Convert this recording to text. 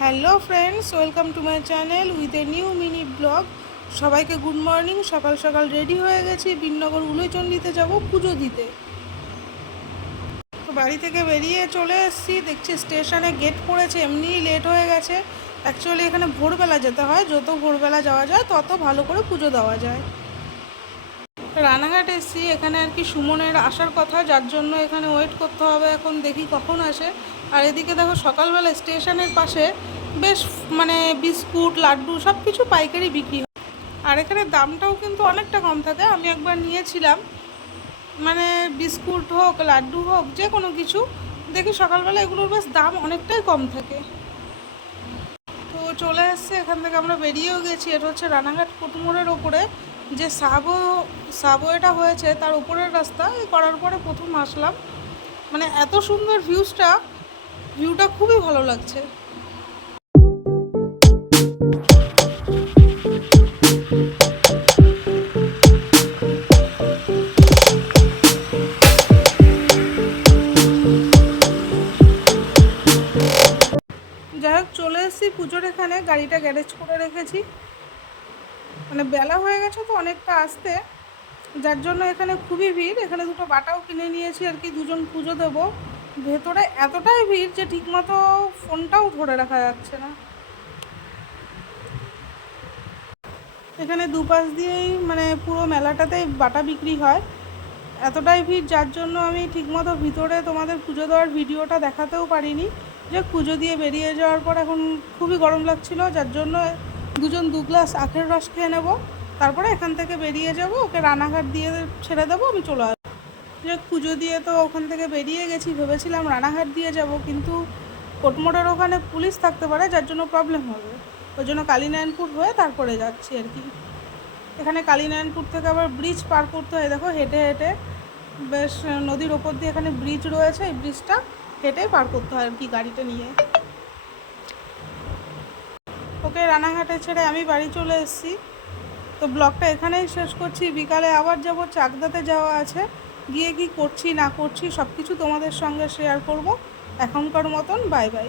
Hello friends, welcome to my channel with a new mini blog. সবাইকে good morning. সকাল সকাল ready হয়ে গেছি, বিননগর উলুচন্ডিতে যাব পুজো দিতে। তো বাড়ি থেকে বেরিয়ে চলে এসেছি, দেখছি স্টেশনে গেট পড়েছে, এমনিই লেট হয়ে গেছে। অ্যাকচুয়ালি এখানে ভোরবেলা যেতে হয়, যত ভোরবেলা যাওয়া যায় তত ভালো করে পুজো দেওয়া যায়। রানাঘাট এসেছি, এখানে আর কি সুমনের আসার কথা, যার জন্য এখানে ওয়েট করতে হবে। এখন দেখি কখন আসে। আর এদিকে দেখো সকালবেলা স্টেশনের পাশে বেশ বিস্কুট, লাড্ডু সব কিছু পাইকারি বিক্রি হয়। আর এখানে দামটাও কিন্তু অনেকটা কম থাকে। আমি একবার নিয়েছিলাম, বিস্কুট হোক, লাড্ডু হোক, যে কোনো কিছু দেখি সকালবেলা এগুলোর বেশ দাম অনেকটাই কম থাকে। তো চলে এসছে, এখান থেকে আমরা বেরিয়েও গেছি। এটা হচ্ছে রানাঘাট কোটমোড়ের ওপরে যে সাবওয়েটা হয়েছে, তার উপরের রাস্তা করার পরে প্রথম আসলাম। এত সুন্দর ভিউটা খুবই ভালো লাগছে। যাই হোক, চলে এসেছি পুজোর এখানে, গাড়িটা গ্যারেজ করে রেখেছি। বেলা হয়ে গেছে তো অনেকটা আসতে, যার জন্য এখানে খুবই ভিড়। এখানে দুটো বাটাও কিনে নিয়েছি আর কি, দুজন পুজো দেবো। ভেতরে এতটাই ভিড় যে ঠিকমতো ফোনটাও ধরে রাখা যাচ্ছে না। এখানে দুপাশ দিয়েই পুরো মেলাটাতেই বাটা বিক্রি হয়। এতটাই ভিড়, যার জন্য আমি ঠিকমতো ভিতরে তোমাদের পুজো দেওয়ার ভিডিওটা দেখাতেও পারিনি। যে পুজো দিয়ে বেরিয়ে যাওয়ার পর এখন খুবই গরম লাগছিল, যার জন্য দুজন 2 গ্লাস আখের রস খেয়ে নেবো, তারপরে এখান থেকে বেরিয়ে যাব। ওকে রানাঘাট দিয়ে ছেড়ে দেবো, আমি চলে আসবো। যে পুজো দিয়ে তো ওখান থেকে বেরিয়ে গেছি, ভেবেছিলাম রানাঘাট দিয়ে যাব, কিন্তু কোটমোড়ের ওখানে পুলিশ থাকতে পারে, যার জন্য প্রবলেম হবে। ওই জন্য কালীনারায়ণপুর হয়ে তারপরে যাচ্ছি আর কি। এখানে কালীনারায়ণপুর থেকে আবার ব্রিজ পার করতে হয়, দেখো হেঁটে হেঁটে। বেশ নদীর ওপর দিয়ে এখানে ব্রিজ রয়েছে, এই ব্রিজটা হেঁটে পার করতে হয় আর কি গাড়িটা নিয়ে। ওকে রানাঘাটে ছেড়ে আমি বাড়ি চলে এসেছি। তো ব্লগটা এখানেই শেষ করছি। বিকালে আবার যাব, চাকদাতে যাওয়া আছে। গিয়ে কি করছি না করছি সব কিছু তোমাদের সঙ্গে শেয়ার করব। এখনকার মতন বাই বাই।